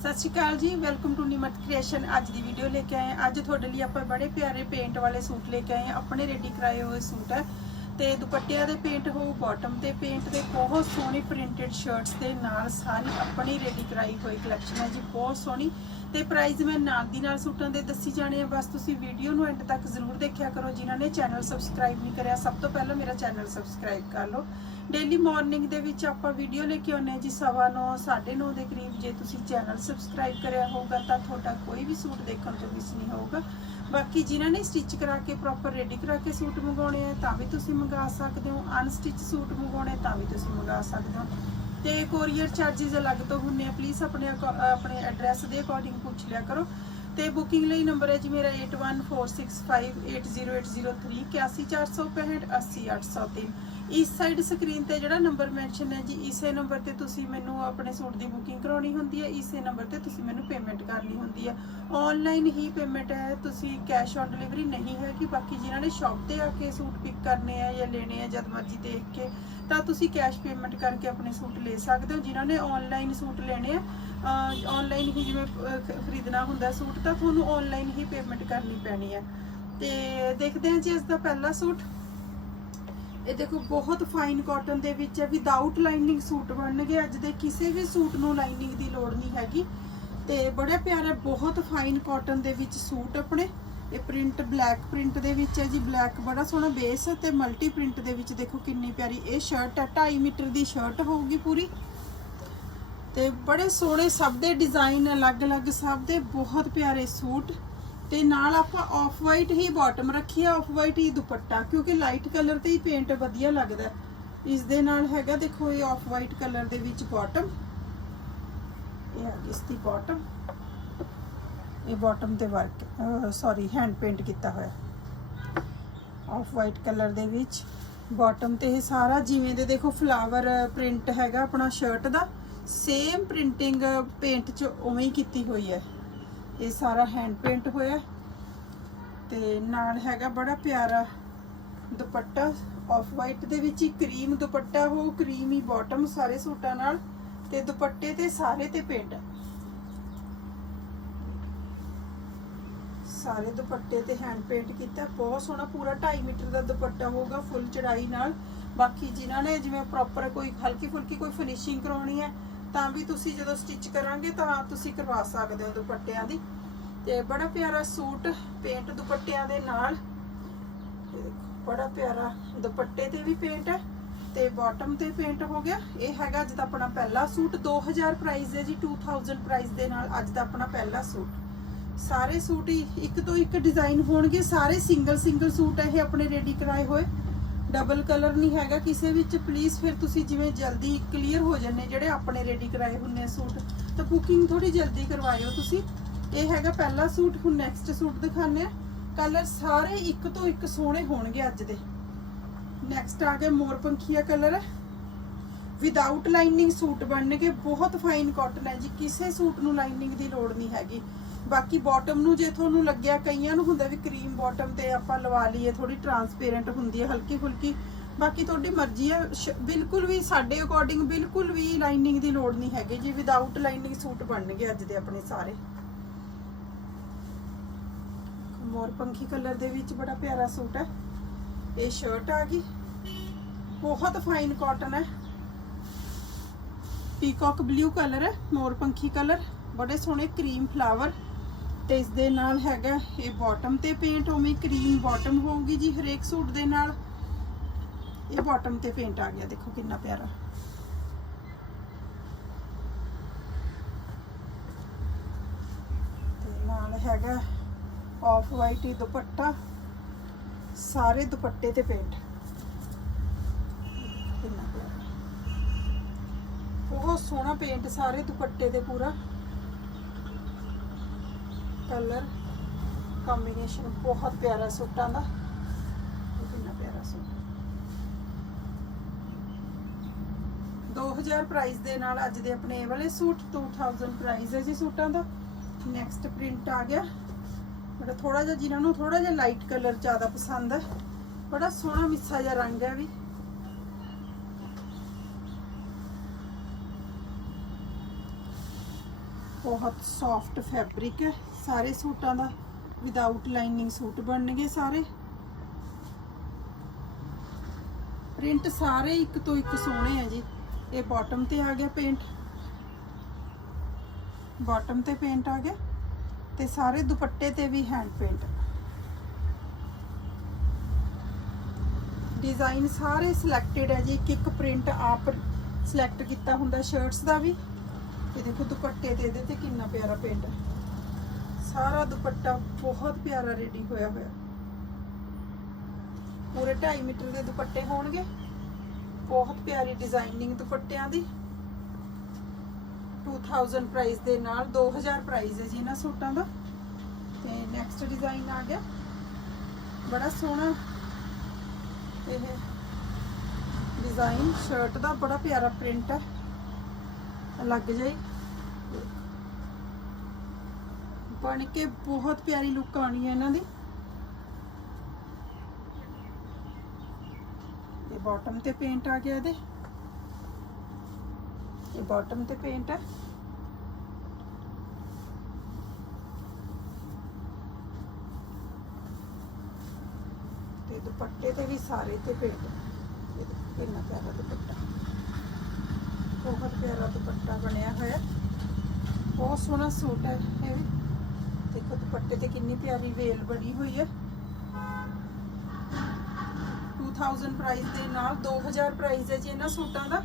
ਸਤਿ ਸ਼੍ਰੀ ਅਕਾਲ ਜੀ welcome to ਨਿਮਤ creation ਅੱਜ ਦੀ ਵੀਡੀਓ ਲੈ ਕੇ ਆਏ ਅੱਜ ਤੁਹਾਡੇ ਲਈ ਆਪਾਂ ਬੜੇ ਪਿਆਰੇ ਪੇਂਟ ਵਾਲੇ ਸੂਟ ਲੈ ਕੇ ਆਏ ਆਪਣੇ ਰੈਡੀ ਕਰਾਏ ਹੋਏ ਸੂਟ ਹੈ। ਤੇ ਦੁਪੱਟਿਆਂ ਦੇ ਪੇਂਟ ਹੋ ਬਾਟਮ ਤੇ ਪੇਂਟ ਦੇ, ਬਹੁਤ ਸੋਹਣੀ ਪ੍ਰਿੰਟਡ ਸ਼ਰਟਸ ਦੇ ਨਾਲ ਸਾਰੀ ਆਪਣੀ ਰੈਡੀ ਕਰਾਈ ਹੋਈ ਕਲੈਕਸ਼ਨ ਹੈ ਜੀ, ਬਹੁਤ ਸੋਹਣੀ। ਤੇ ਪ੍ਰਾਈਜ਼ ਮੈਂ ਨਾਲ ਦੀ ਨਾਲ ਸੂਟਾਂ ਦੇ ਦੱਸੀ ਜਾਣੇ ਆ। ਬਸ ਤੁਸੀਂ ਵੀਡੀਓ ਨੂੰ ਐਂਡ ਤੱਕ ਜ਼ਰੂਰ ਦੇਖਿਆ ਕਰੋ ਜਿਨ੍ਹਾਂ ਨੇ ਚੈਨਲ ਸਬਸਕ੍ਰਾਈਬ ਨਹੀਂ ਕਰਿਆ ਸਭ ਤੋਂ ਪਹਿਲਾਂ ਮੇਰਾ ਚੈਨਲ ਸਬਸਕ੍ਰਾਈਬ ਕਰ ਲਓ। ਡੇਲੀ ਮਾਰਨਿੰਗ ਦੇ ਵਿੱਚ ਆਪਾਂ ਵੀਡੀਓ ਲੈ ਕੇ ਆਉਂਦੇ ਹਾਂ ਜੀ ਸਵਾ ਨੌ, ਸਾਢੇ ਨੌ ਦੇ ਕਰੀਬ ਜੇ ਤੁਸੀਂ ਚੈਨਲ ਸਬਸਕ੍ਰਾਈਬ ਕਰਿਆ ਹੋਊਗਾ ਤਾਂ ਤੁਹਾਡਾ ਕੋਈ ਵੀ ਸੂਟ ਦੇਖਣ ਤੋਂ ਮਿਸ ਨਹੀਂ ਹੋਊਗਾ। ਬਾਕੀ ਜਿਨ੍ਹਾਂ ਨੇ ਸਟਿਚ ਕਰਾ ਕੇ ਪ੍ਰੋਪਰ ਰੈਡੀ ਕਰਾ ਕੇ ਸੂਟ ਮੰਗਾਉਣੇ ਆ ਤਾਂ ਵੀ ਤੁਸੀਂ ਮੰਗਾ ਸਕਦੇ ਹੋ। ਅਨਸਟਿਚ ਸੂਟ ਮੰਗਾਉਣੇ ਤਾਂ ਵੀ ਤੁਸੀਂ ਮੰਗਾ ਸਕਦੇ ਹੋ। ਤੇ ਕੋਰੀਅਰ ਚਾਰजेस ਅਲੱਗ ਤੋਂ ਹੁੰਨੇ ਆ। ਪਲੀਜ਼ ਆਪਣੇ ਅਕੋ- ਆਪਣੇ ਐਡਰੈਸ ਦੇ ਅਕੋਰਡਿੰਗ ਪੁੱਛ ਲਿਆ ਕਰੋ। ਤੇ ਬੁਕਿੰਗ ਲਈ ਨੰਬਰ ਹੈ ਜੀ ਮੇਰਾ 8146580803 81465 80803 ਇਸ ਸਾਈਡ ਸਕਰੀਨ ਤੇ ਜਿਹੜਾ ਨੰਬਰ ਮੈਂਸ਼ਨ ਹੈ ਜੀ, ਇਸੇ ਨੰਬਰ ਤੇ ਤੁਸੀਂ ਮੈਨੂੰ ਆਪਣੇ ਸੂਟ ਦੀ ਬੁਕਿੰਗ ਕਰਾਉਣੀ ਹੁੰਦੀ ਹੈ, ਇਸੇ ਨੰਬਰ ਤੇ ਤੁਸੀਂ ਮੈਨੂੰ ਪੇਮੈਂਟ ਕਰਨੀ ਹੁੰਦੀ ਹੈ। ਆਨਲਾਈਨ ਹੀ ਪੇਮੈਂਟ ਹੈ, ਤੁਸੀਂ ਕੈਸ਼ ਔਨ ਡਿਲੀਵਰੀ ਨਹੀਂ ਹੈ ਕਿ ਬਾਕੀ ਜਿਨ੍ਹਾਂ ਨੇ ਸ਼ਾਪ ਤੇ ਆ ਕੇ ਸੂਟ ਪਿਕ ਕਰਨੇ ਆ ਜਾਂ ਲੈਣੇ ਆ ਜਦ ਮਰਜ਼ੀ ਦੇਖ ਕੇ, ਤਾਂ ਤੁਸੀਂ ਕੈਸ਼ ਪੇਮੈਂਟ ਕਰਕੇ ਆਪਣੇ ਸੂਟ ਲੈ ਸਕਦੇ ਹੋ। ਜਿਨ੍ਹਾਂ ਨੇ ਆਨਲਾਈਨ ਸੂਟ ਲੈਣੇ ਆ ਆਨਲਾਈਨ ਹੀ ਜਿਵੇਂ ਖਰੀਦਣਾ ਹੁੰਦਾ ਸੂਟ ਤਾਂ ਤੁਹਾਨੂੰ ਆਨਲਾਈਨ ਹੀ ਪੇਮੈਂਟ ਕਰਨੀ ਪੈਣੀ ਹੈ। ਤੇ ਦੇਖਦੇ ਹਾਂ ਜੀ, ਇਸ ਦਾ ਪਹਿਲਾ ਸੂਟ ਇਹ ਦੇਖੋ ਬਹੁਤ ਫਾਈਨ ਕਾਟਨ ਦੇ ਵਿੱਚ ਹੈ ਵਿਦਆਊਟ ਲਾਈਨਿੰਗ ਸੂਟ ਬਣਨਗੇ ਅੱਜ ਦੇ ਕਿਸੇ ਵੀ ਸੂਟ ਨੂੰ ਲਾਈਨਿੰਗ ਦੀ ਲੋੜ ਨਹੀਂ ਹੈਗੀ। ਤੇ ਬੜਾ ਪਿਆਰਾ, ਬਹੁਤ ਫਾਈਨ ਕਾਟਨ ਦੇ ਵਿੱਚ ਸੂਟ ਆਪਣੇ। ਇਹ ਪ੍ਰਿੰਟ ਬਲੈਕ ਪ੍ਰਿੰਟ ਦੇ ਵਿੱਚ ਹੈ ਜੀ। ਬਲੈਕ ਬੜਾ ਸੋਹਣਾ ਬੇਸ ਤੇ ਮਲਟੀ ਪ੍ਰਿੰਟ ਦੇ ਵਿੱਚ ਦੇਖੋ ਕਿੰਨੀ ਪਿਆਰੀ ਇਹ ਸ਼ਰਟ ਹੈ। 2.5 ਮੀਟਰ ਦੀ ਸ਼ਰਟ ਹੋਊਗੀ ਪੂਰੀ। ਤੇ ਬੜੇ ਸੋਹਣੇ, ਸਭ ਦੇ ਡਿਜ਼ਾਈਨ ਅਲੱਗ-ਅਲੱਗ, ਸਭ ਦੇ ਬਹੁਤ ਪਿਆਰੇ ਸੂਟ। ਤੇ ਨਾਲ ਆਪਾਂ ਆਫ ਵਾਈਟ ਹੀ ਬਾਟਮ ਰੱਖੀ ਆ ਆਫ ਵਾਈਟ ਹੀ ਦੁਪੱਟਾ, ਕਿਉਂਕਿ ਲਾਈਟ ਕਲਰ ਤੇ ਹੀ ਪੇਂਟ ਵਧੀਆ ਲੱਗਦਾ ਇਸ ਦੇ ਨਾਲ ਹੈਗਾ, ਦੇਖੋ ਇਹ ਆਫ ਵਾਈਟ ਕਲਰ ਦੇ ਵਿੱਚ ਬਾਟਮ ਇਹ ਆ ਇਸ ਦੀ ਬਾਟਮ ਇਹ ਬਾਟਮ ਤੇ ਵਰਕ ਸੌਰੀ ਹੈਂਡ ਪੇਂਟ ਕੀਤਾ ਹੋਇਆ ਆਫ ਵਾਈਟ ਕਲਰ ਦੇ ਵਿੱਚ ਬਾਟਮ ਤੇ ਇਹ ਸਾਰਾ, ਜਿਵੇਂ ਦੇ ਦੇਖੋ ਫਲਾਵਰ ਪ੍ਰਿੰਟ ਹੈਗਾ ਆਪਣਾ ਸ਼ਰਟ ਦਾ ਸੇਮ ਪ੍ਰਿੰਟਿੰਗ ਪੇਂਟ ਚ ਉਵੇਂ ਹੀ ਕੀਤੀ ਹੋਈ ਹੈ। ਇਹ ਸਾਰਾ ਹੈਂਡ ਪੇਂਟ ਹੋਇਆ। ਤੇ ਨਾਲ ਹੈਗਾ ਬੜਾ ਪਿਆਰਾ ਦੁਪੱਟਾ। ਆਫ ਵਾਈਟ ਦੇ ਵਿੱਚ ਹੀ ਕਰੀਮ ਦੁਪੱਟਾ ਹੋ ਕਰੀਮੀ ਬਾਟਮ ਸਾਰੇ ਸੂਟਾਂ ਨਾਲ। ਤੇ ਦੁਪੱਟੇ ਤੇ ਸਾਰੇ ਤੇ ਪੇਂਟ ਸਾਰੇ ਦੁਪੱਟੇ ਤੇ ਹੈਂਡ ਪੇਂਟ ਕੀਤਾ। ਬਹੁਤ ਸੋਹਣਾ ਪੂਰਾ 2.5 ਮੀਟਰ ਦਾ ਦੁਪੱਟਾ ਹੋਊਗਾ ਫੁੱਲ ਚੜਾਈ ਨਾਲ। ਬਾਕੀ ਜਿਨ੍ਹਾਂ ਨੇ ਜਿਵੇਂ ਪ੍ਰੋਪਰ ਕੋਈ ਹਲਕੀ ਫੁਲਕੀ ਕੋਈ ਫਿਨਿਸ਼ਿੰਗ ਕਰਾਉਣੀ ਹੈ ਤਾਂ ਵੀ ਤੁਸੀਂ ਜਦੋਂ ਸਟਿਚ ਕਰਾਂਗੇ ਤਾਂ ਤੁਸੀਂ ਕਰਵਾ ਸਕਦੇ ਹੋ ਦੁਪੱਟਿਆਂ ਦੀ। ਤੇ ਬੜਾ ਪਿਆਰਾ ਸੂਟ ਪੇਂਟ ਦੁਪੱਟਿਆਂ ਦੇ ਨਾਲ। ਬੜਾ ਪਿਆਰਾ ਦੁਪੱਟੇ ਤੇ ਵੀ ਪੇਂਟ ਹੈ ਤੇ ਬਾਟਮ ਤੇ ਪੇਂਟ ਹੋ ਗਿਆ। ਇਹ ਹੈਗਾ ਅੱਜ ਦਾ ਆਪਣਾ ਪਹਿਲਾ ਸੂਟ। 2000 ਪ੍ਰਾਈਸ ਹੈ ਜੀ 2000 ਪ੍ਰਾਈਸ ਦੇ ਨਾਲ ਅੱਜ ਦਾ ਆਪਣਾ ਪਹਿਲਾ ਸੂਟ। ਸਾਰੇ ਸੂਟ ਹੀ ਇੱਕ ਤੋਂ ਇੱਕ ਡਿਜ਼ਾਈਨ ਹੋਣਗੇ। ਸਾਰੇ ਸਿੰਗਲ ਸਿੰਗਲ ਸੂਟ ਇਹ ਆਪਣੇ ਰੈਡੀ ਕਰਾਏ ਹੋਏ। ਡਬਲ ਕਲਰ ਨਹੀਂ ਹੈਗਾ ਕਿਸੇ ਵਿੱਚ। ਪਲੀਜ਼ ਫਿਰ ਤੁਸੀਂ ਜਿਵੇਂ ਜਲਦੀ ਕਲੀਅਰ ਹੋ ਜੰਨੇ ਜਿਹੜੇ ਆਪਣੇ ਰੈਡੀ ਕਰਾਏ ਹੁੰਦੇ ਆ ਸੂਟ, ਤਾਂ ਕੁਕਿੰਗ ਥੋੜੀ ਜਲਦੀ ਕਰਵਾਇਓ ਤੁਸੀਂ। ਇਹ ਹੈਗਾ ਪਹਿਲਾ ਸੂਟ, ਹੁਣ ਨੈਕਸਟ ਸੂਟ ਦਿਖਾਣੇ ਆ ਕਲਰ ਸਾਰੇ ਇੱਕ ਤੋਂ ਇੱਕ ਸੋਹਣੇ ਹੋਣਗੇ ਅੱਜ ਦੇ। ਨੈਕਸਟ ਆ ਗਿਆ ਮੋਰ ਪੰਖੀਆ ਕਲਰ। ਹੈ ਵਿਦਆਊਟ ਲਾਈਨਿੰਗ ਸੂਟ ਬਣਨਗੇ, ਬਹੁਤ ਫਾਈਨ ਕਾਟਨ ਹੈ ਜੀ। ਕਿਸੇ ਸੂਟ ਨੂੰ ਲਾਈਨਿੰਗ ਦੀ ਲੋੜ ਨਹੀਂ ਹੈਗੀ। ਬਾਕੀ ਬਾਟਮ ਨੂੰ ਜੇ ਤੁਹਾਨੂੰ ਲੱਗਿਆ ਕਈਆਂ ਨੂੰ ਹੁੰਦਾ ਵੀ ਕਰੀਮ ਬਾਟਮ ਤੇ ਆਪਾਂ ਲਵਾ ਲਈਏ ਥੋੜੀ ਟਰਾਂਸਪੇਰੈਂਟ ਹੁੰਦੀ ਹੈ, ਹਲਕੀ ਫੁਲਕੀ। ਬਾਕੀ ਤੁਹਾਡੀ ਮਰਜ਼ੀ ਹੈ, ਸ਼- ਬਿਲਕੁਲ ਵੀ ਸਾਡੇ ਅਕੋਰਡਿੰਗ ਬਿਲਕੁਲ ਵੀ ਲਾਈਨਿੰਗ ਦੀ ਲੋੜ ਨਹੀਂ ਹੈਗੀ ਜੀ ਵਿਦਆਊਟ ਲਾਈਨਿੰਗ ਸੂਟ ਬਣਨਗੇ ਅੱਜ ਦੇ ਆਪਣੇ ਸਾਰੇ। ਮੋਰ ਪੰਖੀ ਕਲਰ ਦੇ ਵਿੱਚ ਬੜਾ ਪਿਆਰਾ ਸੂਟ ਹੈ। ਇਹ ਸ਼ਰਟ ਆ ਗਈ। ਬਹੁਤ ਫਾਈਨ ਕਾਟਨ ਹੈ। ਪੀਕਾਕ ਬਲੂ ਕਲਰ ਹੈ ਮੋਰ ਪੰਖੀ ਕਲਰ ਬੜੇ ਸੋਹਣੇ ਕਰੀਮ ਫਲਾਵਰ ਤੇ ਇਸ ਦੇ ਨਾਲ ਹੈਗਾ ਇਹ ਬਾਟਮ ਤੇ ਪੇਂਟ ਉਵੇਂ ਕਰੀਮ ਬਾਟਮ ਹੋਊਗੀ ਜੀ ਹਰੇਕ ਸੂਟ ਦੇ ਨਾਲ। ਇਹ ਬਾਟਮ ਤੇ ਪੇਂਟ ਆ ਗਿਆ, ਦੇਖੋ ਕਿੰਨਾ ਪਿਆਰਾ। ਤੇ ਨਾਲ ਹੈਗਾ ਆਫ ਵਾਈਟ ਹੀ ਦੁਪੱਟਾ, ਸਾਰੇ ਦੁਪੱਟੇ ਤੇ ਪੇਂਟ ਕਿੰਨਾ ਪਿਆਰਾ। ਬਹੁਤ ਸੋਹਣਾ ਪੇਂਟ ਸਾਰੇ ਦੁਪੱਟੇ ਤੇ ਪੂਰਾ। ਕਲਰ ਕੰਬੀਨੇਸ਼ਨ ਬਹੁਤ ਪਿਆਰਾ ਸੂਟਾਂ ਦਾ। ਕਿੰਨਾ ਪਿਆਰਾ ਸੂਟ 2000 ਪ੍ਰਾਈਸ ਦੇ ਨਾਲ ਅੱਜ ਦੇ ਆਪਣੇ ਇਹ ਵਾਲੇ ਸੂਟ 2000 ਪ੍ਰਾਈਸ ਹੈ ਜੀ ਸੂਟਾਂ ਦਾ। ਨੈਕਸਟ ਪ੍ਰਿੰਟ ਆ ਗਿਆ। ਬੜਾ ਥੋੜਾ ਜਿਹਾ ਜਿਨ੍ਹਾਂ ਨੂੰ ਥੋੜਾ ਜਿਹਾ ਲਾਈਟ ਕਲਰ ਜ਼ਿਆਦਾ ਪਸੰਦ ਹੈ। ਬੜਾ ਸੋਹਣਾ ਮਿੱਠਾ ਜਿਹਾ ਰੰਗ ਹੈ ਵੀ। ਬਹੁਤ ਸੌਫਟ ਫੈਬਰਿਕ ਹੈ। ਸਾਰੇ ਸੂਟਾਂ ਦਾ ਵਿਦਆਊਟ ਲਾਈਨਿੰਗ ਸੂਟ ਬਣਨਗੇ ਸਾਰੇ। ਪ੍ਰਿੰਟ ਸਾਰੇ ਇੱਕ ਤੋਂ ਇੱਕ ਸੋਹਣੇ ਆ ਜੀ। ਇਹ ਬਾਟਮ ਤੇ ਆ ਗਿਆ ਪੇਂਟ ਬਾਟਮ ਤੇ ਪੇਂਟ ਆ ਗਿਆ ਤੇ ਸਾਰੇ ਦੁਪੱਟੇ ਤੇ ਵੀ ਹੈਂਡ ਪੇਂਟ ਡਿਜ਼ਾਈਨ ਸਾਰੇ ਸਿਲੈਕਟਡ ਹੈ ਜੀ। ਇੱਕ ਇੱਕ ਪ੍ਰਿੰਟ ਆਪ ਸਿਲੈਕਟ ਕੀਤਾ ਹੁੰਦਾ ਸ਼ਰਟਸ ਦਾ ਵੀ। ਇਹ ਦੇਖੋ ਦੁਪੱਟੇ ਤੇ ਇਹਦੇ ਤੇ ਕਿੰਨਾ ਪਿਆਰਾ ਪੇਂਟ ਸਾਰਾ ਦੁਪੱਟਾ ਬਹੁਤ ਪਿਆਰਾ ਰੈਡੀ ਹੋਇਆ ਹੋਇਆ। ਪੂਰੇ 2.5 ਮੀਟਰ ਦੇ ਦੁਪੱਟੇ ਹੋਣਗੇ। ਬਹੁਤ ਪਿਆਰੀ ਡਿਜ਼ਾਈਨਿੰਗ ਦੁਪੱਟਿਆਂ ਦੀ। 2000 ਪ੍ਰਾਈਸ ਦੇ ਨਾਲ 2000 ਪ੍ਰਾਈਸ ਹੈ ਜੀ ਇਹਨਾਂ ਸੂਟਾਂ ਦਾ। ਤੇ ਨੈਕਸਟ ਡਿਜ਼ਾਈਨ ਆ ਗਿਆ। ਬੜਾ ਸੋਹਣਾ ਇਹ ਡਿਜ਼ਾਈਨ ਸ਼ਰਟ ਦਾ ਬੜਾ ਪਿਆਰਾ ਪ੍ਰਿੰਟ ਹੈ। ਲੱਗ ਜਾਏ। ਬਣ ਕੇ ਬਹੁਤ ਪਿਆਰੀ ਲੁੱਕ ਆਣੀ ਹੈ ਇਹਨਾਂ ਦੀ। ਇਹ ਬਾਟਮ ਤੇ ਪੇਂਟ ਆ ਗਿਆ ਇਹਦੇ। ਇਹ ਬਾਟਮ ਤੇ ਪੇਂਟ ਹੈ। ਤੇ ਦੁਪੱਟੇ ਤੇ ਵੀ ਸਾਰੇ ਤੇ ਪੇਂਟ ਇਹ ਕਿੰਨਾ ਪਿਆਰਾ ਦੁਪੱਟਾ। ਬਹੁਤ ਪਿਆਰਾ ਦੁਪੱਟਾ ਬਣਿਆ ਹੋਇਆ। ਬਹੁਤ ਸੋਹਣਾ ਸੂਟ ਹੈ ਇਹ ਵੀ। ਦੇਖੋ ਦੁਪੱਟੇ ਤੇ ਕਿੰਨੀ ਪਿਆਰੀ ਵੇਲ ਬਣੀ ਹੋਈ ਹੈ। 2000 ਪ੍ਰਾਈਸ ਦੇ ਨਾਲ 2000 ਪ੍ਰਾਈਸ ਹੈ ਜੀ ਇਹਨਾਂ ਸੂਟਾਂ ਦਾ।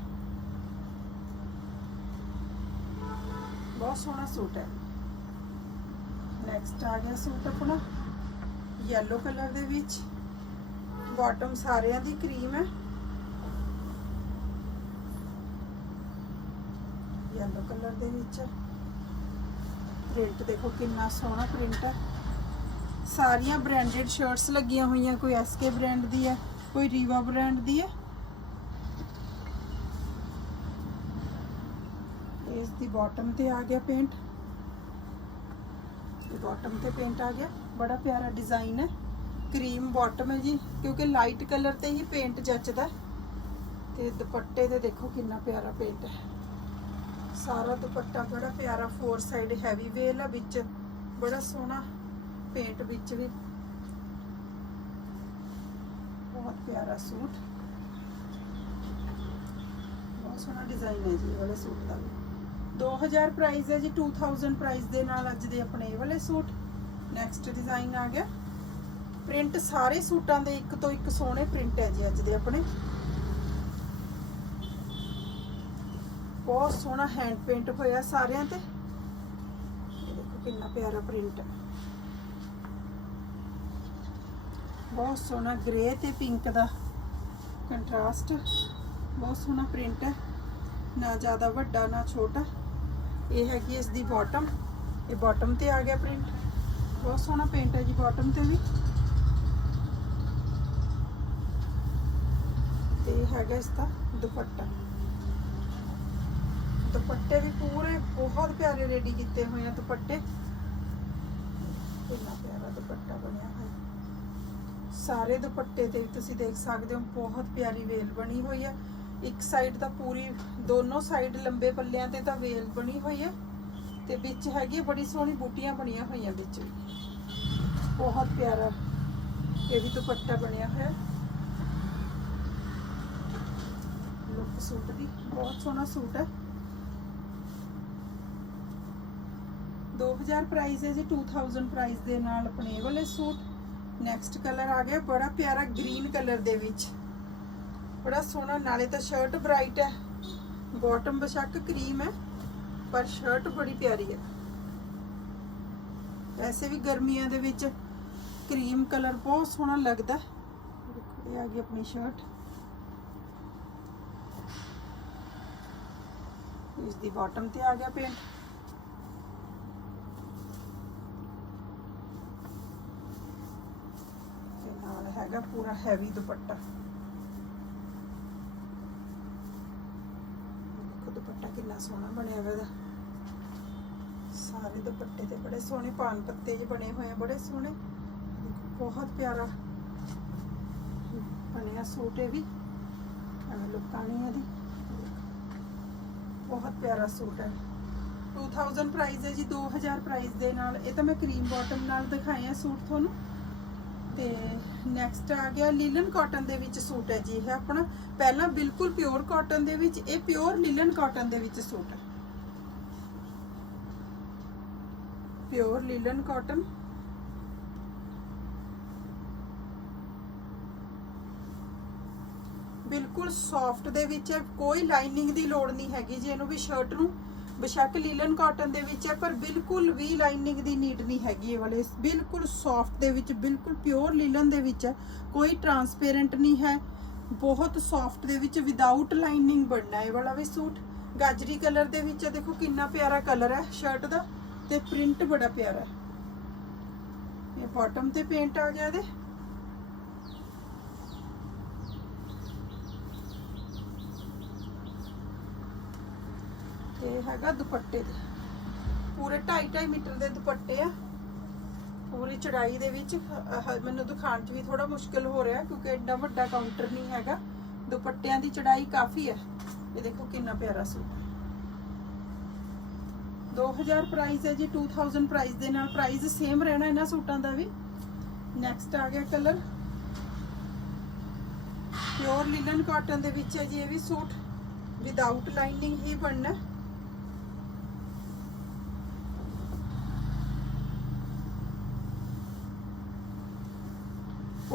ਬਹੁਤ ਸੋਹਣਾ ਸੂਟ ਹੈ। ਨੈਕਸਟ ਆ ਗਿਆ ਸੂਟ ਆਪਣਾ। ਯੈਲੋ ਕਲਰ ਦੇ ਵਿੱਚ। ਬਾਟਮ ਸਾਰਿਆਂ ਦੀ ਕਰੀਮ ਹੈ। ਯੈਲੋ ਕਲਰ ਦੇ ਵਿੱਚ। ਪ੍ਰਿੰਟ ਦੇਖੋ ਕਿੰਨਾ ਸੋਹਣਾ ਪ੍ਰਿੰਟ ਹੈ। ਸਾਰੀਆਂ ਬ੍ਰਾਂਡਡ ਸ਼ਰਟਸ ਲੱਗੀਆਂ ਹੋਈਆਂ, ਕੋਈ ਐਸਕੇ ਬ੍ਰਾਂਡ ਦੀ ਹੈ, ਕੋਈ ਰੀਵਾ ਬ੍ਰਾਂਡ ਦੀ ਹੈ। ਇਸ ਦੀ ਬਾਟਮ ਤੇ ਆ ਗਿਆ ਪੇਂਟ ਇਹ ਬਾਟਮ ਤੇ ਪੇਂਟ ਆ ਗਿਆ। ਬੜਾ ਪਿਆਰਾ ਡਿਜ਼ਾਈਨ ਹੈ। ਕਰੀਮ ਬਾਟਮ ਹੈ ਜੀ, ਕਿਉਂਕਿ ਲਾਈਟ ਕਲਰ ਤੇ ਹੀ ਪੇਂਟ ਜੱਚਦਾ ਤੇ ਦੁਪੱਟੇ ਤੇ ਦੇਖੋ ਕਿੰਨਾ ਪਿਆਰਾ ਪੇਂਟ ਹੈ। ਸਾਰਾ ਦੁਪੱਟਾ ਬੜਾ ਪਿਆਰਾ ਫੋਰ ਸਾਈਡ ਹੈਵੀ ਵੇਲ ਹੈ ਵਿੱਚ। ਬੜਾ ਸੋਹਣਾ ਪੇਂਟ ਵਿੱਚ ਵੀ। ਬਹੁਤ ਪਿਆਰਾ ਸੂਟ। ਬਹੁਤ ਸੋਹਣਾ ਡਿਜ਼ਾਈਨ ਹੈ ਜੀ ਇਹ ਵਾਲੇ ਸੂਟ ਦਾ ਵੀ। 2000 ਪ੍ਰਾਈਸ ਹੈ ਜੀ 2000 ਪ੍ਰਾਈਸ ਦੇ ਨਾਲ ਅੱਜ ਦੇ ਆਪਣੇ ਇਹ ਵਾਲੇ ਸੂਟ। ਨੈਕਸਟ ਡਿਜ਼ਾਈਨ ਆ ਗਿਆ। ਪ੍ਰਿੰਟ ਸਾਰੇ ਸੂਟਾਂ ਦੇ ਇੱਕ ਤੋਂ ਇੱਕ ਸੋਹਣੇ ਪ੍ਰਿੰਟ ਹੈ ਜੀ ਅੱਜ ਦੇ ਆਪਣੇ। ਬਹੁਤ ਸੋਹਣਾ ਹੈਂਡ ਪੇਂਟ ਹੋਇਆ ਸਾਰਿਆਂ ਤੇ। ਦੇਖੋ ਕਿੰਨਾ ਪਿਆਰਾ ਪ੍ਰਿੰਟ ਹੈ ਬਹੁਤ ਸੋਹਣਾ ਗ੍ਰੇ ਤੇ ਪਿੰਕ ਦਾ ਕੰਟਰਾਸਟ ਬਹੁਤ ਸੋਹਣਾ ਪ੍ਰਿੰਟ ਹੈ। ਨਾ ਜ਼ਿਆਦਾ ਵੱਡਾ, ਨਾ ਛੋਟਾ। ਇਹ ਹੈਗੀ ਇਸ ਦੀ ਬਾਟਮ ਇਹ ਬਾਟਮ ਤੇ ਆ ਗਿਆ ਪ੍ਰਿੰਟ ਬਹੁਤ ਸੋਹਣਾ ਪੇਂਟ ਹੈ ਜੀ ਬਾਟਮ ਤੇ ਵੀ। ਤੇ ਹੈਗਾ ਇਸ ਦਾ ਦੁਪੱਟਾ। ਦੁਪੱਟੇ ਵੀ ਪੂਰੇ, ਬਹੁਤ ਪਿਆਰੇ ਰੈਡੀ ਕੀਤੇ ਹੋਏ ਆ ਦੁਪੱਟੇ। ਕਿੰਨਾ ਪਿਆਰਾ ਦੁਪੱਟਾ ਬਣਿਆ ਹੋਇਆ। ਸਾਰੇ ਦੁਪੱਟੇ ਤੇ ਤੁਸੀਂ ਦੇਖ ਸਕਦੇ ਹੋ, ਬਹੁਤ ਪਿਆਰੀ ਵੇਲ ਬਣੀ ਹੋਈ ਹੈ ਇੱਕ ਸਾਈਡ ਤਾਂ ਪੂਰੀ, ਦੋਨੋਂ ਸਾਈਡ ਲੰਬੇ ਪੱਲਿਆਂ ਤੇ ਤਾਂ ਵੇਲ ਬਣੀ ਹੋਈ ਹੈ ਤੇ ਵਿੱਚ ਹੈਗੀ ਹੈ ਬੜੀ ਸੋਹਣੀ ਬੂਟੀਆਂ ਬਣੀਆਂ ਹੋਈਆਂ ਵਿੱਚ ਬਹੁਤ ਪਿਆਰਾ ਇਹ ਵੀ ਦੁਪੱਟਾ ਬਣਿਆ ਹੋਇਆ। ਲੁੱਕ ਸੂਟ ਦੀ, ਬਹੁਤ ਸੋਹਣਾ ਸੂਟ ਹੈ 2000 ਪ੍ਰਾਈਸ ਹੈ ਜੀ 2000 ਪ੍ਰਾਈਸ ਦੇ ਨਾਲ ਆਪਣੇ ਇਹ ਵਾਲੇ ਸੂਟ। ਨੈਕਸਟ ਕਲਰ ਆ ਗਿਆ, ਬੜਾ ਪਿਆਰਾ ਗ੍ਰੀਨ ਕਲਰ ਦੇ ਵਿੱਚ। ਬੜਾ ਸੋਹਣਾ, ਨਾਲੇ ਤਾਂ ਸ਼ਰਟ ਬ੍ਰਾਈਟ ਹੈ। ਬਾਟਮ ਬਸ਼ੱਕ ਕਰੀਮ ਹੈ, ਪਰ ਸ਼ਰਟ ਬੜੀ ਪਿਆਰੀ ਹੈ। ਵੈਸੇ ਵੀ ਗਰਮੀਆਂ ਦੇ ਵਿੱਚ ਕਰੀਮ ਕਲਰ ਬਹੁਤ ਸੋਹਣਾ ਲੱਗਦਾ। ਇਹ ਆ ਗਈ ਆਪਣੀ ਸ਼ਰਟ ਇਸ ਦੀ ਬਾਟਮ ਤੇ ਆ ਗਿਆ ਪੇਂਟ ਤੇ ਨਾਲ ਹੈਗਾ ਪੂਰਾ ਹੈਵੀ ਦੁਪੱਟਾ। ਦੇਖੋ ਦੁਪੱਟਾ ਕਿੰਨਾ ਸੋਹਣਾ ਬਣਿਆ ਹੋਇਆ ਇਹਦਾ। ਸਾਰੇ ਦੁਪੱਟੇ ਤੇ ਬੜੇ ਸੋਹਣੇ ਪਾਨ ਪੱਤੇ ਜਿਹੇ ਬਣੇ ਹੋਏ ਆ, ਬੜੇ ਸੋਹਣੇ। ਦੇਖੋ, ਬਹੁਤ ਪਿਆਰਾ ਬਣਿਆ ਸੂਟ ਇਹ ਵੀ। ਐਵੇਂ ਲੁੱਕ ਆਣੀ ਇਹਦੀ ਬਹੁਤ ਪਿਆਰਾ ਸੂਟ ਹੈ। 2000 ਪ੍ਰਾਈਸ ਹੈ ਜੀ 2000 ਪ੍ਰਾਈਸ ਦੇ ਨਾਲ। ਇਹ ਤਾਂ ਮੈਂ ਕਰੀਮ ਬਾਟਮ ਨਾਲ ਦਿਖਾਏ ਆ ਸੂਟ ਤੁਹਾਨੂੰ। ਤੇ ਨੈਕਸਟ ਆ ਗਿਆ ਲੀਲਨ ਕਾਟਨ ਦੇ ਵਿੱਚ ਸੂਟ ਹੈ ਜੀ ਇਹ ਆਪਣਾ। ਪਹਿਲਾਂ ਬਿਲਕੁਲ ਪਿਓਰ ਕਾਟਨ ਦੇ ਵਿੱਚ, ਇਹ ਪਿਓਰ ਲੀਲਨ ਕਾਟਨ ਦੇ ਵਿੱਚ ਸੂਟ ਹੈ। ਪਿਓਰ ਲੀਲਨ ਕਾਟਨ ਬਿਲਕੁਲ ਸੌਫਟ ਦੇ ਵਿੱਚ ਹੈ, ਕੋਈ ਲਾਈਨਿੰਗ ਦੀ ਲੋੜ ਨਹੀਂ ਹੈਗੀ ਜੀ ਇਹਨੂੰ ਵੀ ਸ਼ਰਟ ਨੂੰ। ਬੇਸ਼ੱਕ ਲੀਲਨ ਕਾਟਨ ਦੇ ਵਿੱਚ ਹੈ, ਪਰ ਬਿਲਕੁਲ ਵੀ ਲਾਈਨਿੰਗ ਦੀ ਨੀਡ ਨਹੀਂ ਹੈਗੀ ਇਹ ਵਾਲੇ। ਬਿਲਕੁਲ ਸੌਫਟ ਦੇ ਵਿੱਚ, ਬਿਲਕੁਲ ਪਿਓਰ ਲੀਲਨ ਦੇ ਵਿੱਚ ਹੈ। ਕੋਈ ਟਰਾਂਸਪੇਰੈਂਟ ਨਹੀਂ ਹੈ। ਬਹੁਤ ਸੌਫਟ ਦੇ ਵਿੱਚ ਵਿਦਆਊਟ ਲਾਈਨਿੰਗ ਬਣਨਾ ਇਹ ਵਾਲਾ ਵੀ ਸੂਟ। ਗਾਜਰੀ ਕਲਰ ਦੇ ਵਿੱਚ ਹੈ, ਦੇਖੋ ਕਿੰਨਾ ਪਿਆਰਾ ਕਲਰ ਹੈ ਸ਼ਰਟ ਦਾ। ਤੇ ਪ੍ਰਿੰਟ ਬੜਾ ਪਿਆਰਾ ਹੈ। ਇਹ ਬਾਟਮ ਤੇ ਪੇਂਟ ਆ ਗਿਆ ਇਹਦੇ। ਤੇ ਹੈਗਾ ਦੁਪੱਟੇ ਦੇ। ਪੂਰੇ 2.5 ਮੀਟਰ ਦੇ ਦੁਪੱਟੇ ਆ। ਪੂਰੀ ਚੜਾਈ ਦੇ ਵਿੱਚ ਮੈਨੂੰ ਦਿਖਾਉਣ 'ਚ ਵੀ ਥੋੜਾ ਮੁਸ਼ਕਲ ਹੋ ਰਿਹਾ ਕਿਉਂਕਿ ਐਡਾ ਵੱਡਾ ਕਾਊਂਟਰ ਨਹੀਂ ਹੈਗਾ। ਦੁਪੱਟਿਆਂ ਦੀ ਚੜਾਈ ਕਾਫੀ ਹੈ। ਇਹ ਦੇਖੋ ਕਿੰਨਾ ਪਿਆਰਾ ਸੂਟ 2000 ਪ੍ਰਾਈਸ ਹੈ ਜੀ 2000 ਪ੍ਰਾਈਸ ਦੇ ਨਾਲ ਪ੍ਰਾਈਸ ਸੇਮ ਰਹਿਣਾ ਇਹਨਾਂ ਸੂਟਾਂ ਦਾ ਵੀ। ਨੈਕਸਟ ਆ ਗਿਆ ਕਲਰ ਪਿਓਰ ਲਿਨਨ ਕਾਟਨ ਦੇ ਵਿੱਚ ਹੈ ਜੀ ਇਹ ਵੀ ਸੂਟ। ਵਿਦਆਊਟ ਲਾਈਨਿੰਗ ਹੀ ਬਣਨਾ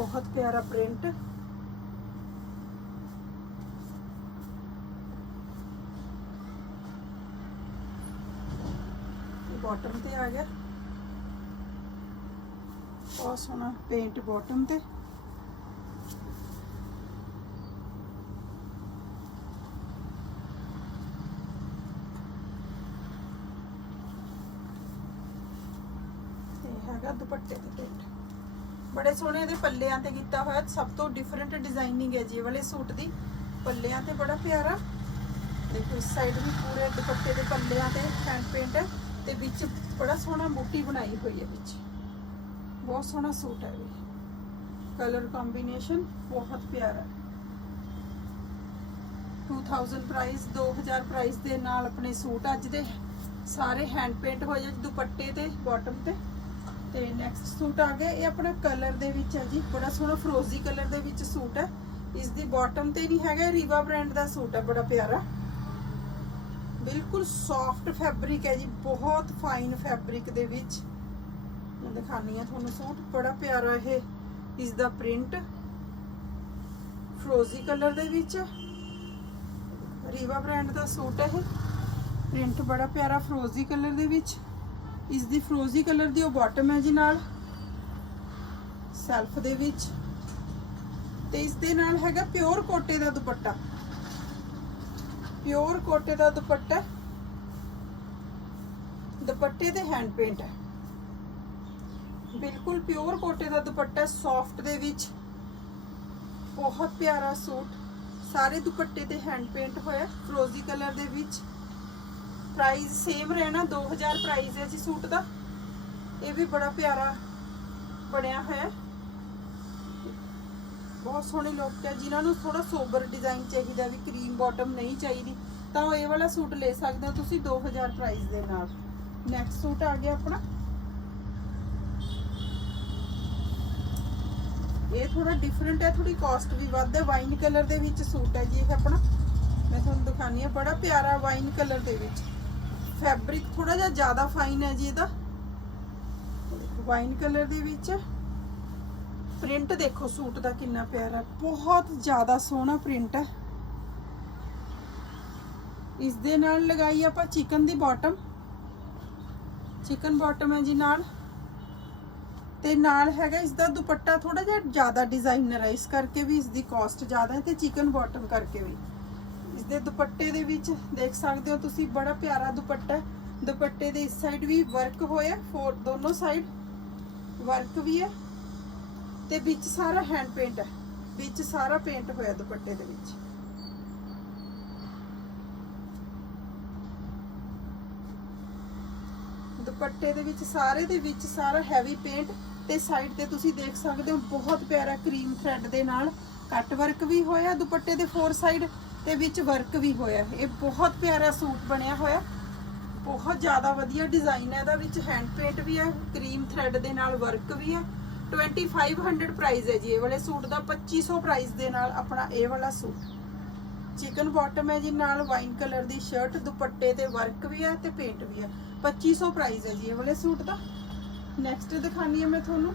ਹੈ। ਬਹੁਤ ਪਿਆਰਾ ਪ੍ਰਿੰਟ ਬਾਟਮ ਤੇ ਆ ਗਿਆ ਬਹੁਤ ਸੋਹਣਾ ਪੇਂਟ ਬਾਟਮ ਤੇ ਤੇ ਹੈਗਾ ਦੁਪੱਟੇ ਤੇ ਪੇਂਟ ਬੜੇ ਸੋਹਣੇ ਇਹਦੇ ਪੱਲਿਆਂ ਤੇ ਕੀਤਾ ਹੋਇਆ, ਸਭ ਤੋਂ ਡਿਫਰੈਂਟ ਡਿਜ਼ਾਈਨਿੰਗ ਹੈ ਜੀ ਇਹ ਵਾਲੇ ਸੂਟ ਦੀ। ਪੱਲਿਆਂ ਤੇ ਬੜਾ ਪਿਆਰਾ। ਦੇਖੋ, ਇਸ ਸਾਈਡ ਵੀ ਪੂਰੇ ਦੁਪੱਟੇ ਦੇ ਪੱਲਿਆਂ ਤੇ ਹੈਂਡ ਪੇਂਟ ਤੇ ਵਿੱਚ ਬੜਾ ਸੋਹਣਾ ਬੂਟੀ ਬਣਾਈ ਹੋਈ ਹੈ ਵਿੱਚ। ਬਹੁਤ ਸੋਹਣਾ ਸੂਟ ਹੈ ਇਹ। ਕਲਰ ਕੰਬੀਨੇਸ਼ਨ ਬਹੁਤ ਪਿਆਰਾ। 2000 ਪ੍ਰਾਈਸ 2000 ਪ੍ਰਾਈਸ ਦੇ ਨਾਲ ਆਪਣੇ ਸੂਟ ਅੱਜ ਦੇ। ਸਾਰੇ ਹੈਂਡ ਪੇਂਟ ਹੋਏ ਦੁਪੱਟੇ ਤੇ ਬਾਟਮ ਤੇ। ਤੇ ਨੈਕਸਟ ਸੂਟ ਆ ਗਿਆ, ਇਹ ਆਪਣਾ ਕਲਰ ਦੇ ਵਿੱਚ ਹੈ ਜੀ, ਬੜਾ ਸੋਹਣਾ ਫਰੋਜ਼ੀ ਕਲਰ ਦੇ ਵਿੱਚ ਸੂਟ ਹੈ। ਇਸ ਦੀ ਬਾਟਮ ਤੇ ਨਹੀਂ ਹੈਗਾ ਰੀਵਾ ਬ੍ਰਾਂਡ ਦਾ ਸੂਟ ਹੈ, ਬੜਾ ਪਿਆਰਾ। ਬਿਲਕੁਲ ਸੌਫਟ ਫੈਬਰਿਕ ਹੈ ਜੀ, ਬਹੁਤ ਫਾਈਨ ਫੈਬਰਿਕ ਦੇ ਵਿੱਚ। ਮੈਂ ਦਿਖਾਨੀ ਆ ਤੁਹਾਨੂੰ ਸੂਟ, ਬੜਾ ਪਿਆਰਾ ਇਹ ਇਸ ਦਾ ਪ੍ਰਿੰਟ ਫਰੋਜ਼ੀ ਕਲਰ ਦੇ ਵਿੱਚ। ਰੀਵਾ ਬ੍ਰਾਂਡ ਦਾ ਸੂਟ ਹੈ ਇਹ ਪ੍ਰਿੰਟ ਬੜਾ ਪਿਆਰਾ ਫਰੋਜ਼ੀ ਕਲਰ ਦੇ ਵਿੱਚ। ਇਸ ਦੀ ਫਰੋਜ਼ੀ ਕਲਰ ਦੀ ਉਹ ਬਾਟਮ ਹੈ ਜੀ ਨਾਲ ਸੈਲਫ ਦੇ ਵਿੱਚ। ਤੇ ਇਸ ਦੇ ਨਾਲ ਹੈਗਾ ਪਿਓਰ ਕੋਟੇ ਦਾ ਦੁਪੱਟਾ। ਪਿਓਰ ਕੋਟੇ ਦਾ ਦੁਪੱਟਾ, ਦੁਪੱਟੇ ਤੇ ਹੈਂਡ ਪੇਂਟ ਹੈ। ਬਿਲਕੁਲ ਪਿਓਰ ਕੋਟੇ ਦਾ ਦੁਪੱਟਾ ਸੌਫਟ ਦੇ ਵਿੱਚ। ਬਹੁਤ ਪਿਆਰਾ ਸੂਟ। ਸਾਰੇ ਦੁਪੱਟੇ ਤੇ ਹੈਂਡ ਪੇਂਟ ਹੋਇਆ ਫਰੋਜ਼ੀ ਕਲਰ ਦੇ ਵਿੱਚ। ਪ੍ਰਾਈਸ ਸੇਮ ਰਹਿਣਾ 2000 ਪ੍ਰਾਈਸ ਹੈ ਜੀ ਸੂਟ ਦਾ। ਇਹ ਵੀ ਬੜਾ ਪਿਆਰਾ ਬਣਿਆ ਹੋਇਆ ਬਹੁਤ ਸੋਹਣੇ ਲੋਕ ਹੈ। ਜਿਨ੍ਹਾਂ ਨੂੰ ਥੋੜਾ ਸੋਬਰ ਡਿਜ਼ਾਈਨ ਚਾਹੀਦਾ ਵੀ ਕਰੀਮ ਬਾਟਮ ਨਹੀਂ ਚਾਹੀਦੀ, ਤਾਂ ਉਹ ਇਹ ਵਾਲਾ ਸੂਟ ਲੈ ਸਕਦੇ ਹੋ ਤੁਸੀਂ 2000 ਪ੍ਰਾਈਸ ਦੇ ਨਾਲ। ਨੈਕਸਟ ਸੂਟ ਆ ਗਿਆ ਆਪਣਾ। ਇਹ ਥੋੜਾ ਡਿਫਰੈਂਟ ਹੈ ਥੋੜੀ ਕਾਸਟ ਵੀ ਵੱਧ ਹੈ। ਵਾਈਨ ਕਲਰ ਦੇ ਵਿੱਚ ਸੂਟ ਹੈ ਜੀ ਇਹ ਆਪਣਾ। ਮੈਂ ਤੁਹਾਨੂੰ ਦਿਖਾਣੀ ਆ ਬੜਾ ਪਿਆਰਾ ਵਾਈਨ ਕਲਰ ਦੇ ਵਿੱਚ। ਫੈਬਰਿਕ ਥੋੜਾ ਜਿਹਾ ਜ਼ਿਆਦਾ ਫਾਈਨ ਹੈ ਜੀ ਇਹਦਾ। ਵਾਈਨ ਕਲਰ ਦੇ ਵਿੱਚ। ਪ੍ਰਿੰਟ ਦੇਖੋ ਸੂਟ ਦਾ ਕਿੰਨਾ ਪਿਆਰਾ ਬਹੁਤ ਜ਼ਿਆਦਾ ਸੋਹਣਾ ਪ੍ਰਿੰਟ ਹੈ। ਇਸ ਦੇ ਨਾਲ ਲਗਾਈ ਆਪਾਂ ਚਿਕਨ ਦੀ ਬਾਟਮ ਚਿਕਨ ਬਾਟਮ ਹੈ ਜੀ ਨਾਲ। ਤੇ ਨਾਲ ਹੈਗਾ ਇਸ ਦਾ ਦੁਪੱਟਾ ਥੋੜਾ ਜਿਹਾ ਜ਼ਿਆਦਾ ਡਿਜ਼ਾਈਨਰ ਹੈ। ਇਸ ਕਰਕੇ ਵੀ ਇਸ ਦੀ ਕਾਸਟ ਜ਼ਿਆਦਾ ਹੈ ਤੇ ਚਿਕਨ ਬਾਟਮ ਕਰਕੇ ਵੀ। ਇਸ ਦੇ ਦੁਪੱਟੇ ਦੇ ਵਿੱਚ ਦੇਖ ਸਕਦੇ ਹੋ ਤੁਸੀਂ, ਬੜਾ ਪਿਆਰਾ ਦੁਪੱਟਾ ਹੈ। ਦੁਪੱਟੇ ਦੇ ਇਸ ਸਾਈਡ ਵੀ ਵਰਕ ਹੋਇਆ ਫੋਰ ਦੋਨੋਂ ਸਾਈਡ ਵਰਕ ਵੀ ਹੈ ਤੇ ਵਿੱਚ ਸਾਰਾ ਹੈਂਡ ਪੇਂਟ ਹੈ। ਵਿੱਚ ਸਾਰਾ ਪੇਂਟ ਹੋਇਆ ਦੁਪੱਟੇ ਦੇ ਵਿੱਚ। ਦੁਪੱਟੇ ਦੇ ਵਿੱਚ ਸਾਰੇ ਦੇ ਵਿੱਚ ਸਾਰਾ ਹੈਵੀ ਪੇਂਟ ਤੇ ਸਾਈਡ ਤੇ ਤੁਸੀਂ ਦੇਖ ਸਕਦੇ ਹੋ, ਬਹੁਤ ਪਿਆਰਾ ਕਰੀਮ ਥ੍ਰੈਡ ਦੇ ਨਾਲ ਕੱਟ ਵਰਕ ਵੀ ਹੋਇਆ ਦੁਪੱਟੇ ਦੇ ਫੋਰ ਸਾਈਡ ਤੇ ਵਿੱਚ ਵਰਕ ਵੀ ਹੋਇਆ। ਇਹ ਬਹੁਤ ਪਿਆਰਾ ਸੂਟ ਬਣਿਆ ਹੋਇਆ। ਬਹੁਤ ਜ਼ਿਆਦਾ ਵਧੀਆ ਡਿਜ਼ਾਈਨ ਹੈ ਇਹਦਾ ਵਿੱਚ। ਹੈਂਡ ਪੇਂਟ ਵੀ ਹੈ ਕਰੀਮ ਥ੍ਰੈਡ ਦੇ ਨਾਲ ਵਰਕ ਵੀ ਹੈ। 2500 ਪ੍ਰਾਈਸ ਹੈ ਜੀ ਇਹ ਵਾਲੇ ਸੂਟ ਦਾ। 2500 ਪ੍ਰਾਈਸ ਦੇ ਨਾਲ ਆਪਣਾ ਇਹ ਵਾਲਾ ਸੂਟ। ਚਿਕਨ ਬਾਟਮ ਹੈ ਜੀ ਨਾਲ ਵਾਈਨ ਕਲਰ ਦੀ ਸ਼ਰਟ ਦੁਪੱਟੇ ਤੇ ਵਰਕ ਵੀ ਹੈ ਤੇ ਪੇਂਟ ਵੀ ਹੈ। 2500 ਪ੍ਰਾਈਸ ਹੈ ਜੀ ਇਹ ਵਾਲੇ ਸੂਟ ਦਾ। ਨੈਕਸਟ ਦਿਖਾਣੀ ਹੈ ਮੈਂ ਤੁਹਾਨੂੰ।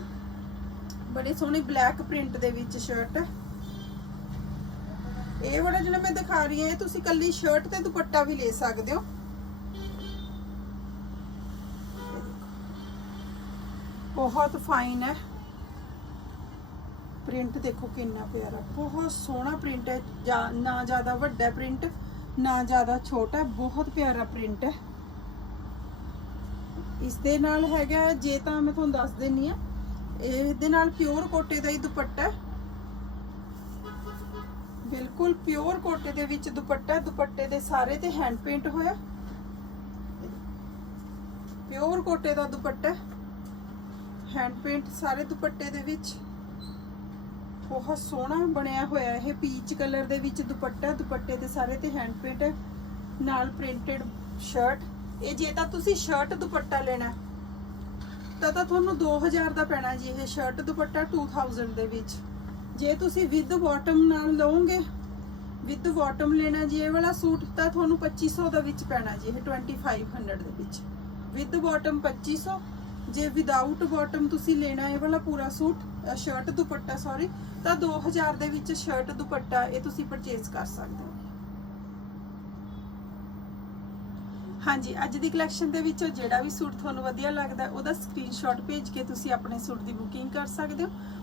ਬੜੇ ਸੋਹਣੇ ਬਲੈਕ ਪ੍ਰਿੰਟ ਦੇ ਵਿੱਚ ਸ਼ਰਟ ਹੈ। ਇਹ ਵਾਲਾ ਜਿਹੜਾ ਮੈਂ ਦਿਖਾ ਰਹੀ ਹਾਂ, ਇਹ ਤੁਸੀਂ ਕੱਲੀ ਸ਼ਰਟ ਤੇ ਦੁਪੱਟਾ ਵੀ ਲੈ ਸਕਦੇ ਹੋ। ਬਹੁਤ ਫਾਈਨ ਹੈ। ਪ੍ਰਿੰਟ ਦੇਖੋ ਕਿੰਨਾ ਪਿਆਰਾ, ਬਹੁਤ ਸੋਹਣਾ ਪ੍ਰਿੰਟ ਹੈ। ਜਾਂ- ਨਾ ਜ਼ਿਆਦਾ ਵੱਡਾ ਪ੍ਰਿੰਟ ਨਾ ਜ਼ਿਆਦਾ ਛੋਟਾ, ਬਹੁਤ ਪਿਆਰਾ ਪ੍ਰਿੰਟ ਹੈ। ਇਸ ਦੇ ਨਾਲ ਹੈਗਾ, ਜੇ ਤਾਂ ਮੈਂ ਤੁਹਾਨੂੰ ਦੱਸ ਦਿੰਨੀ ਆ ਇਹਦੇ ਨਾਲ ਪਿਓਰ ਕੋਟੇ ਦਾ ਹੀ ਦੁਪੱਟਾ ਹੈ। ਬਿਲਕੁਲ ਪਿਓਰ ਕੋਟੇ ਦੇ ਵਿੱਚ ਦੁਪੱਟਾ, ਦੁਪੱਟੇ ਦੇ ਸਾਰੇ ਤੇ ਹੈਂਡ ਪੇਂਟ ਹੋਇਆ। ਪਿਓਰ ਕੋਟੇ ਦਾ ਦੁਪੱਟਾ ਹੈਂਡ ਪੇਂਟ ਸਾਰੇ ਦੁਪੱਟੇ ਦੇ ਵਿੱਚ। ਬਹੁਤ ਸੋਹਣਾ ਬਣਿਆ ਹੋਇਆ ਇਹ ਪੀਚ ਕਲਰ ਦੇ ਵਿੱਚ ਦੁਪੱਟਾ, ਦੁਪੱਟੇ ਦੇ ਸਾਰੇ ਤੇ ਹੈਂਡ ਪੇਂਟ ਨਾਲ ਪ੍ਰਿੰਟਡ ਸ਼ਰਟ ਇਹ ਜੇ ਤਾਂ ਤੁਸੀਂ ਸ਼ਰਟ ਦੁਪੱਟਾ ਲੈਣਾ, ਤਾਂ ਤਾਂ ਤੁਹਾਨੂੰ 2000 ਦਾ ਪੈਣਾ ਜੀ ਇਹ ਸ਼ਰਟ ਦੁਪੱਟਾ 2000 ਦੇ ਵਿੱਚ। ਜੇ ਤੁਸੀਂ ਵਿਦ ਬਾਟਮ ਨਾਲ ਲਓਗੇ ਵਿਦ ਬਾਟਮ ਲੈਣਾ ਜੀ ਇਹ ਵਾਲਾ ਸੂਟ ਤਾਂ ਤੁਹਾਨੂੰ 2500 ਦਾ ਵਿੱਚ ਪੈਣਾ ਜੀ ਇਹ 2500 ਦੇ ਵਿੱਚ। ਵਿਦ ਬਾਟਮ 2500 ਜੇ ਵਿਦਆਊਟ ਬਾਟਮ ਤੁਸੀਂ ਲੈਣਾ ਇਹ ਵਾਲਾ ਪੂਰਾ ਸੂਟ ਸ਼ਰਟ ਦੁਪੱਟਾ ਸੌਰੀ ਤਾਂ 2000 ਦੇ ਵਿੱਚ ਸ਼ਰਟ ਦੁਪੱਟਾ ਇਹ ਤੁਸੀਂ ਪਰਚੇਸ ਕਰ ਸਕਦੇ ਹੋ। ਹਾਂਜੀ ਅੱਜ ਦੀ ਕਲੈਕਸ਼ਨ ਦੇ ਵਿੱਚੋਂ ਜਿਹੜਾ ਵੀ ਸੂਟ ਤੁਹਾਨੂੰ ਵਧੀਆ ਲੱਗਦਾ ਹੈ, ਉਹਦਾ ਸਕਰੀਨਸ਼ਾਟ ਭੇਜ ਕੇ ਤੁਸੀਂ ਆਪਣੇ ਸੂਟ ਦੀ ਬੁਕਿੰਗ ਕਰ ਸਕਦੇ ਹੋ।